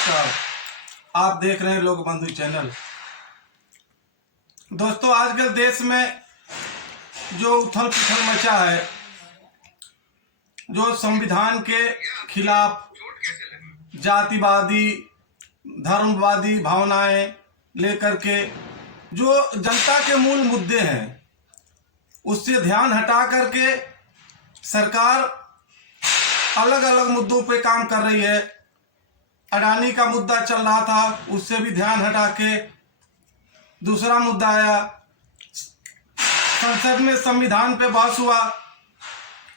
नमस्कार। आप देख रहे हैं लोक बंधु चैनल। दोस्तों, आजकल देश में जो उथल पुथल मचा है, जो संविधान के खिलाफ जातिवादी धर्मवादी भावनाएं लेकर के जो जनता के मूल मुद्दे हैं उससे ध्यान हटा करके सरकार अलग अलग मुद्दों पे काम कर रही है। अडानी का मुद्दा चल रहा था, उससे भी ध्यान हटा के दूसरा मुद्दा आया। संसद में संविधान पे बहस हुआ,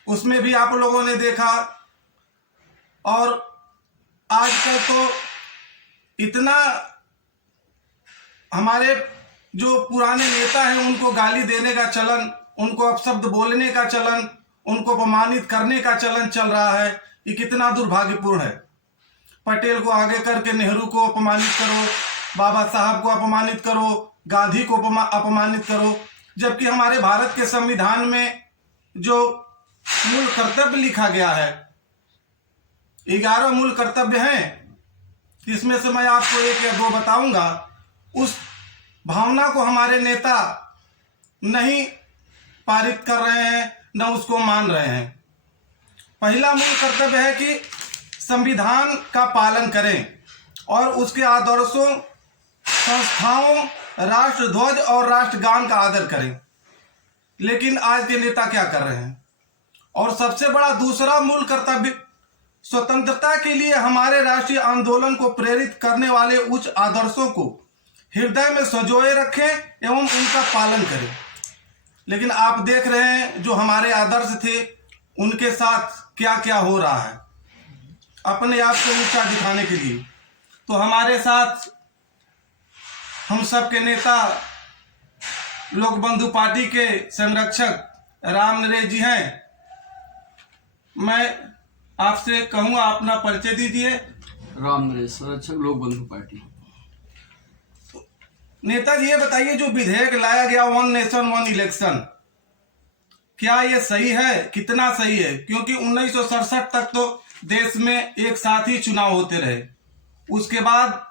उसमें भी आप लोगों ने देखा। और आजकल तो इतना हमारे जो पुराने नेता हैं उनको गाली देने का चलन, उनको अपशब्द बोलने का चलन, उनको अपमानित करने का चलन चल रहा है। ये कितना दुर्भाग्यपूर्ण है। पटेल को आगे करके नेहरू को अपमानित करो, बाबा साहब को अपमानित करो, गांधी को अपमानित करो, जबकि हमारे भारत के संविधान में जो मूल कर्तव्य लिखा गया है, 11 मूल कर्तव्य हैं, इसमें से मैं आपको 1 या 2 बताऊंगा। उस भावना को हमारे नेता नहीं पारित कर रहे हैं, न उसको मान रहे हैं। पहला मूल कर्तव्य है कि संविधान का पालन करें और उसके आदर्शों, संस्थाओं, राष्ट्रध्वज और राष्ट्रगान का आदर करें। लेकिन आज के नेता क्या कर रहे हैं? और सबसे बड़ा दूसरा मूल कर्तव्य, स्वतंत्रता के लिए हमारे राष्ट्रीय आंदोलन को प्रेरित करने वाले उच्च आदर्शों को हृदय में संजोए रखें एवं उनका पालन करें। लेकिन आप देख रहे हैं जो हमारे आदर्श थे उनके साथ क्या क्या हो रहा है, अपने आप को ऊंचा दिखाने के लिए। तो हमारे साथ हम सब के नेता लोक बंधु पार्टी के संरक्षक राम नरेश जी हैं। मैं आपसे कहूँगा अपना परिचय दीजिए। राम नरेश, संरक्षक लोक बंधु पार्टी। नेताजी, ये बताइए, जो विधेयक लाया गया 1 नेशन 1 इलेक्शन, क्या ये सही है? कितना सही है? क्योंकि 1967 तक तो देश में एक साथ ही चुनाव होते रहे। उसके बाद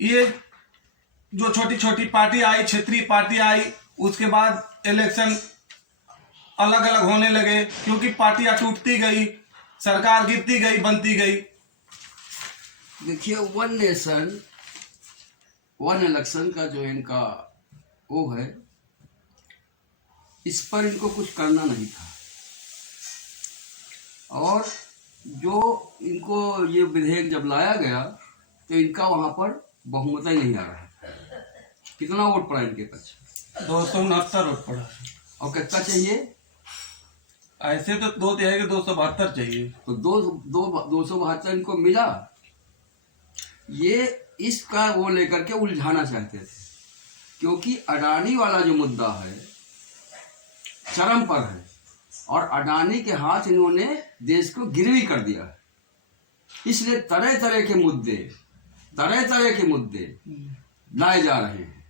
ये जो छोटी छोटी पार्टी आई, क्षेत्रीय पार्टी आई, उसके बाद इलेक्शन अलग अलग होने लगे, क्योंकि पार्टियां टूटती गई, सरकार गिरती गई, बनती गई। देखिए, 1 नेशन 1 इलेक्शन का जो इनका वो है, इस पर इनको कुछ करना नहीं था। और जो इनको ये विधेयक जब लाया गया तो इनका वहां पर बहुमत ही नहीं आ रहा है। कितना वोट पड़ा इनके पक्ष? 269 वोट पड़ा। और कितना चाहिए? ऐसे तो 272 चाहिए। तो 272 इनको मिला। ये इसका वो लेकर के उलझाना चाहते थे, क्योंकि अडानी वाला जो मुद्दा है चरम पर है और अडानी के हाथ इन्होंने देश को गिरवी कर दिया है। इसलिए तरह तरह के मुद्दे लाए जा रहे हैं।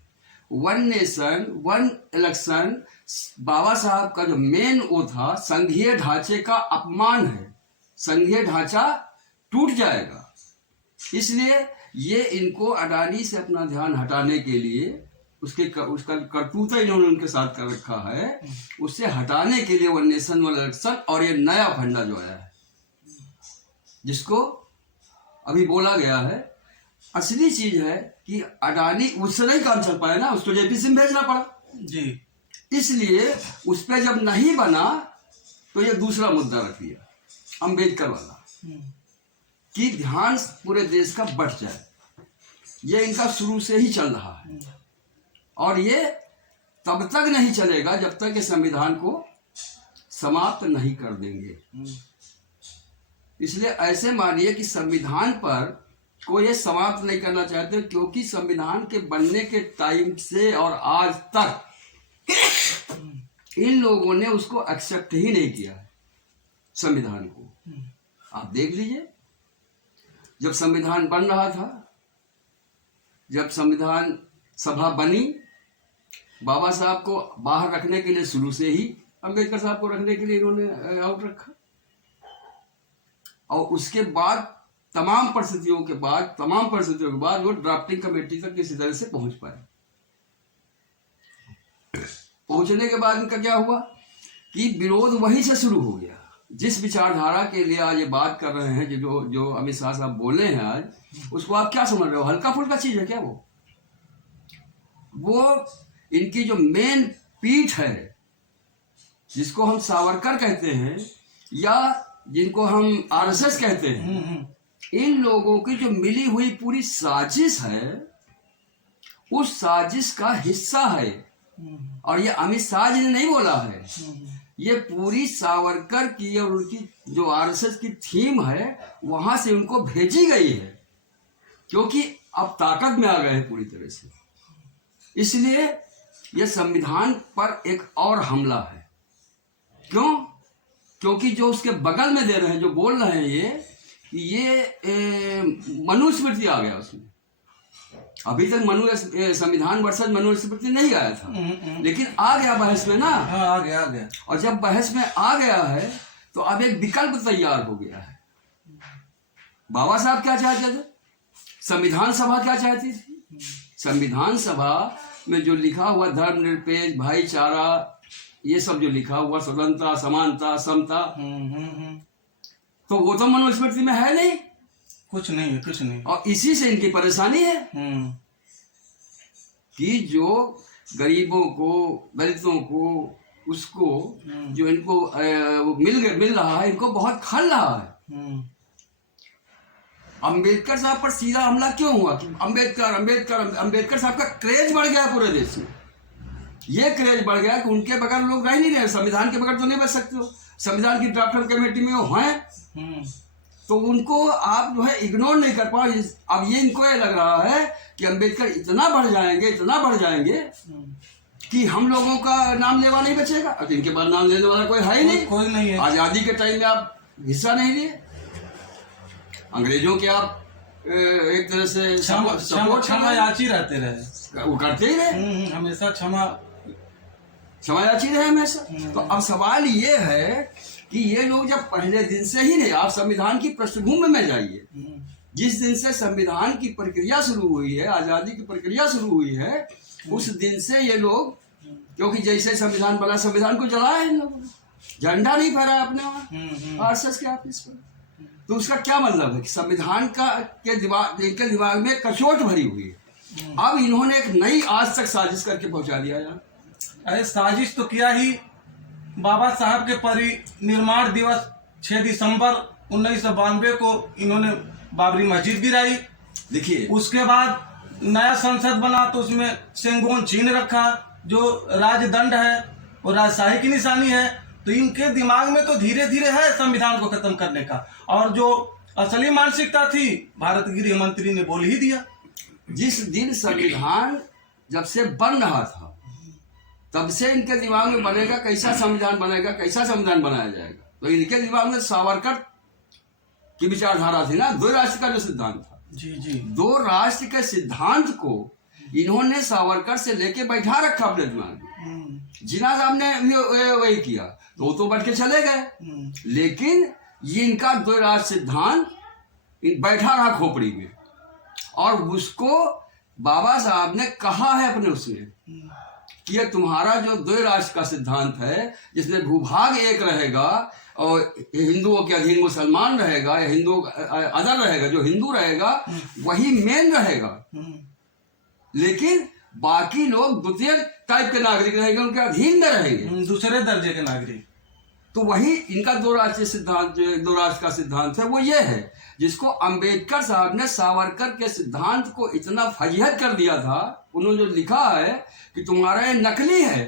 1 नेशन 1 इलेक्शन बाबा साहब का जो मेन वो था, संघीय ढांचे का अपमान है। संघीय ढांचा टूट जाएगा। इसलिए ये इनको अडानी से अपना ध्यान हटाने के लिए, उसका करतूत इन्होंने उनके साथ कर रखा है, उससे हटाने के लिए 1 नेशन 1 इलेक्शन और ये नया फंडा जो आया है, जिसको अभी बोला गया है। असली चीज है कि अडानी उससे नहीं काम चल पाया ना, उसको जेपी सिंह भेजना पड़ा जी। इसलिए उस पर जब नहीं बना तो ये दूसरा मुद्दा रख दिया, अम्बेडकर वाला, कि ध्यान पूरे देश का बढ़ जाए। ये इनका शुरू से ही चल रहा है और ये तब तक नहीं चलेगा जब तक ये संविधान को समाप्त नहीं कर देंगे। इसलिए ऐसे मानिए कि संविधान पर को ये समाप्त नहीं करना चाहते, क्योंकि संविधान के बनने के टाइम से और आज तक इन लोगों ने उसको एक्सेप्ट ही नहीं किया है, संविधान को। आप देख लीजिए, जब संविधान बन रहा था, जब संविधान सभा बनी, बाबा साहब को बाहर रखने के लिए शुरू से ही अम्बेडकर साहब को रखने के लिए इन्होंने आउट रखा। और उसके बाद तमाम परिस्थितियों के बाद वो ड्राफ्टिंग कमेटी तक किसी तरह से पहुंच पाए। पहुंचने के बाद इनका क्या हुआ कि विरोध वहीं से शुरू हो गया। जिस विचारधारा के लिए आज ये बात कर रहे हैं, जो अमित शाह साहब बोले हैं आज, उसको आप क्या समझ रहे हो? हल्का फुल्का चीज है क्या? वो इनकी जो मेन पीठ है, जिसको हम सावरकर कहते हैं या जिनको हम आरएसएस कहते हैं, इन लोगों की जो मिली हुई पूरी साजिश है, उस साजिश का हिस्सा है। और ये अमित शाह जी ने नहीं बोला है, ये पूरी सावरकर की और उनकी जो आरएसएस की थीम है वहां से उनको भेजी गई है, क्योंकि अब ताकत में आ गए हैं पूरी तरह से। इसलिए यह संविधान पर एक और हमला है। क्यों? क्योंकि जो उसके बगल में दे रहे हैं, जो बोल रहे हैं ये मनुस्मृति आ गया उसमें। अभी तक संविधान वर्सेस मनुस्मृति नहीं आया था, लेकिन आ गया बहस में ना। हाँ, आ गया। और जब बहस में आ गया है तो अब एक विकल्प तैयार हो गया है। बाबा साहब क्या चाहते थे? संविधान सभा क्या चाहती थी? संविधान सभा में जो लिखा हुआ धर्मनिरपेक्ष, भाईचारा, ये सब जो लिखा हुआ, स्वतंत्रता, समानता, समता, तो वो तो मनुस्मृति में है नहीं। कुछ नहीं। और इसी से इनकी परेशानी है कि जो गरीबों को, दलितों को, उसको जो इनको मिल रहा है, इनको बहुत खल रहा है। अंबेडकर साहब पर सीधा हमला क्यों हुआ कि अंबेडकर साहब का क्रेज बढ़ गया पूरे देश में। ये क्रेज बढ़ गया कि उनके बगैर लोग रह नहीं रहे। संविधान के बगैर तो नहीं बच सकते हो। संविधान की ड्राफ्टिंग कमेटी में वो हैं, तो उनको आप जो है इग्नोर नहीं कर पाओ। अब ये इनको ये लग रहा है कि अंबेडकर इतना बढ़ जाएंगे कि हम लोगों का नाम लेवा नहीं बचेगा। अब इनके बाद नाम लेने वाला कोई है ही कोई नहीं है। आजादी के टाइम में आप हिस्सा नहीं लिए, अंग्रेजों के आप एक तरह से क्षमा याची रहते रहे, वो करते ही रहे, हमेशा क्षमा याची रहे हमेशा। तो अब सवाल ये है कि ये लोग जब पहले दिन से ही नहीं, आप संविधान की पृष्ठभूमि में जाइए, जिस दिन से संविधान की प्रक्रिया शुरू हुई है, आजादी की प्रक्रिया शुरू हुई है, उस दिन से ये लोग, क्योंकि जैसे संविधान बना, संविधान को जलाया इन लोगों ने, झंडा नहीं फहराया अपने वहां आरएसएस के ऑफिस पर। तो उसका क्या मतलब है कि संविधान का इनके दिमाग में कचोट भरी हुई है। अब इन्होंने एक नई आज तक साजिश करके पहुंचा दिया यार। अरे साजिश तो किया ही। बाबा साहब के परिनिर्माण दिवस 6 दिसंबर 1992 को इन्होंने बाबरी मस्जिद गिराई। देखिए, उसके बाद नया संसद बना तो उसमें सेंगोन चिन्ह रखा, जो राजदंड है और राजशाही की निशानी है। तो इनके दिमाग में तो धीरे धीरे है संविधान को खत्म करने का। और जो असली मानसिकता थी, भारत के गृह मंत्री ने बोल ही दिया। जिस दिन संविधान जब से बन रहा था, तब से इनके दिमाग में बनेगा कैसा संविधान बनेगा, कैसा संविधान बनाया जाएगा। तो इनके दिमाग में सावरकर की विचारधारा थी ना, 2 राष्ट्र का जो सिद्धांत था। जी 2 राष्ट्र के सिद्धांत को इन्होंने सावरकर से लेके बैठा रखा अपने दिमाग में। जिन्ना साहब ने वही किया, तो बैठ के चले गए, लेकिन ये इनका 2 राष्ट्र सिद्धांत बैठा रहा खोपड़ी में। और उसको बाबा साहब ने कहा है अपने उसमें कि ये तुम्हारा जो 2 राष्ट्र का सिद्धांत है, जिसमें भूभाग एक रहेगा और हिंदुओं के अधीन मुसलमान रहेगा, या हिंदुओं अदर रहेगा, जो हिंदू रहेगा वही मेन रहेगा, लेकिन बाकी लोग द्वितीय टाइप के नागरिक रहेंगे, उनके अधीन में रहेंगे, दूसरे दर्जे के नागरिक। तो वही इनका 2 राष्ट्र सिद्धांत, 2 राष्ट्र का सिद्धांत है, वो ये है जिसको अंबेडकर साहब ने सावरकर के सिद्धांत को इतना फजीहत कर दिया था। उन्होंने जो लिखा है कि तुम्हारा ये नकली है,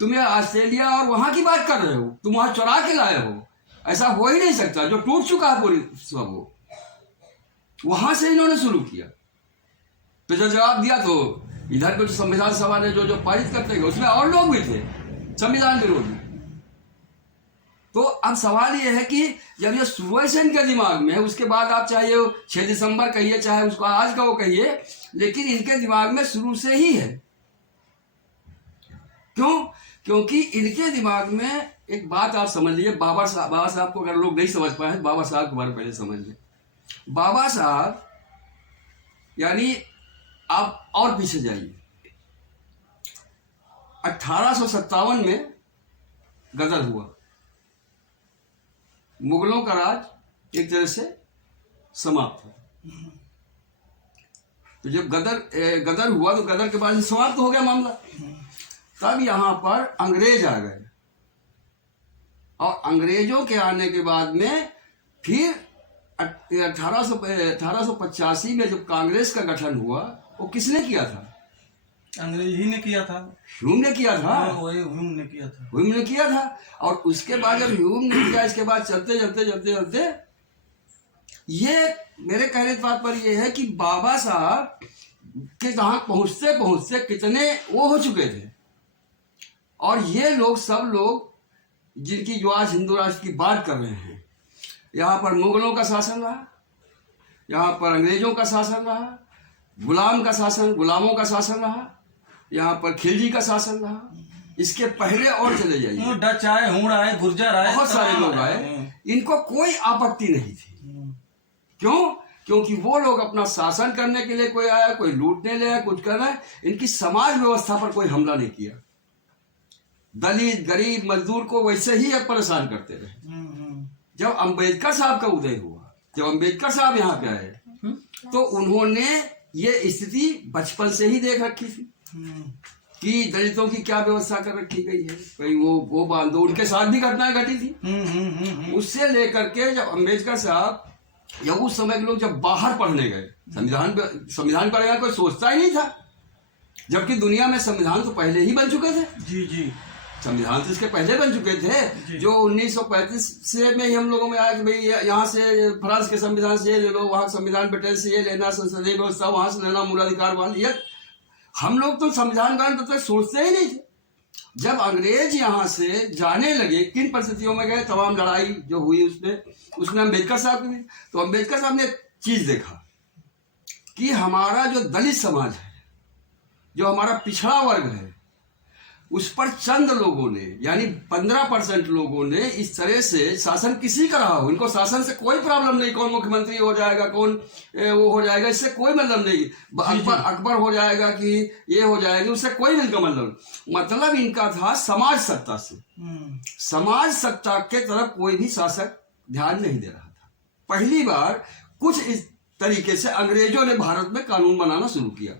तुम ये ऑस्ट्रेलिया और वहां की बात कर रहे हो, तुम वहां चुरा के लाए हो, ऐसा हो ही नहीं सकता, जो टूट चुका है पूरी सब। वो वहां से इन्होंने शुरू किया। तो जब जवाब दिया तो इधर को संविधान सभा ने जो पारित करते गए, उसमें और लोग भी थे संविधान विरोधी। तो अब सवाल यह है कि जब ये शुरू से इनके दिमाग में है, उसके बाद आप चाहे 6 दिसंबर कहिए, चाहे उसको आज का वो कहिए, लेकिन इनके दिमाग में शुरू से ही है। क्यों? क्योंकि इनके दिमाग में एक बात आप समझ लीजिए, बाबा साहब को अगर लोग नहीं समझ पाए, बाबा साहब के बारे में पहले समझ लें। बाबा साहब यानी आप और पीछे जाइए, 1857 में गदर हुआ, मुगलों का राज एक तरह से समाप्त हुआ। तो जब गदर हुआ तो गदर के बाद समाप्त हो गया मामला। तब यहाँ पर अंग्रेज आ गए और अंग्रेजों के आने के बाद में फिर 1885 में जब कांग्रेस का गठन हुआ, वो किसने किया था? अंग्रेज ही ने किया था। ह्यूम ने किया था। वही ह्यूम ने किया था। ह्यूम ने किया था। और उसके बाद जब ह्यूम ने किया, इसके बाद चलते चलते चलते चलते ये मेरे कहने की बात पर यह है कि बाबा साहब के तहाँ पहुंचते पहुंचते कितने वो हो चुके थे। और ये लोग सब लोग जिनकी जो आज हिंदू राष्ट्र की बात कर रहे हैं, यहाँ पर मुगलों का शासन रहा, यहाँ पर अंग्रेजों का शासन रहा, गुलामों का शासन रहा, यहाँ पर खिलजी का शासन रहा। इसके पहले और चले जाइए, डच आए, हुड़ आए, गुर्जर आए, बहुत सारे लोग आए, इनको कोई आपत्ति नहीं थी। क्यों? क्योंकि वो लोग अपना शासन करने के लिए, कोई आया, कोई लूटने ले आया, कुछ कर रहा है, इनकी समाज व्यवस्था पर कोई हमला नहीं किया। दलित, गरीब, मजदूर को वैसे ही अब परेशान करते रहे। जब अंबेडकर साहब का उदय हुआ, जब अंबेडकर साहब यहाँ पे आए, तो उन्होंने ये स्थिति बचपन से ही देख रखी थी कि दलितों की क्या व्यवस्था कर रखी गई है। कहीं वो बांधो, उनके साथ भी घटनाएं घटी थी। उससे लेकर के जब अंबेडकर साहब, जब उस समय के लोग जब बाहर पढ़ने गए, संविधान पढ़ेगा कोई सोचता ही नहीं था, जबकि दुनिया में संविधान तो पहले ही बन चुके थे। जी संविधान तो इसके पहले बन चुके थे। जो 1935 से में ही हम लोगों में आया कि भाई यहाँ से फ्रांस के संविधान से ये ले लो, वहाँ संविधान ब्रिटेन से ये लेना, संसदीय व्यवस्था वहां से लेना, मूलाधिकार वहां लिया। हम लोग तो संविधान का तब तक सोचते ही नहीं थे। जब अंग्रेज यहाँ से जाने लगे, किन परिस्थितियों में गए, तमाम लड़ाई जो हुई उसमें अम्बेडकर साहब ने, तो अम्बेडकर साहब ने एक चीज देखा कि हमारा जो दलित समाज है, जो हमारा पिछड़ा वर्ग है, उस पर चंद लोगों ने, यानी 15% लोगों ने इस तरह से शासन किसी का रहा हो, इनको शासन से कोई प्रॉब्लम नहीं, कौन मुख्यमंत्री हो जाएगा, कौन वो हो जाएगा, इससे कोई मतलब नहीं। अकबर हो जाएगा कि ये हो जाएगा, उससे कोई इनका मतलब इनका था समाज सत्ता से। समाज सत्ता के तरफ कोई भी शासक ध्यान नहीं दे रहा था। पहली बार कुछ इस तरीके से अंग्रेजों ने भारत में कानून बनाना शुरू किया।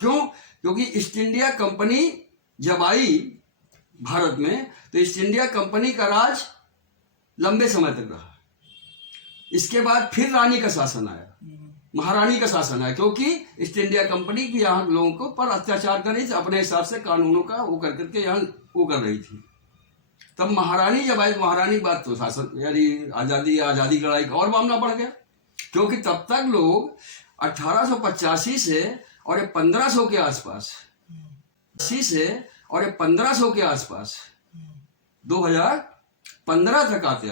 क्यों? क्योंकि ईस्ट इंडिया कंपनी जब आई भारत में, तो ईस्ट इंडिया कंपनी का राज लंबे समय तक रहा। इसके बाद फिर रानी का शासन आया, महारानी का शासन आया, क्योंकि ईस्ट इंडिया कंपनी भी यहाँ लोगों को पर अत्याचार कर रही थी, अपने हिसाब से कानूनों का वो कर करके यहाँ वो कर रही थी। तब महारानी जब आई, महारानी की बात तो शासन यानी आजादी की लड़ाई का और मामला बढ़ गया। क्योंकि तब तक लोग 1885 से और 1500 के आसपास, 80 से और 1500 के आसपास 2015 तक आते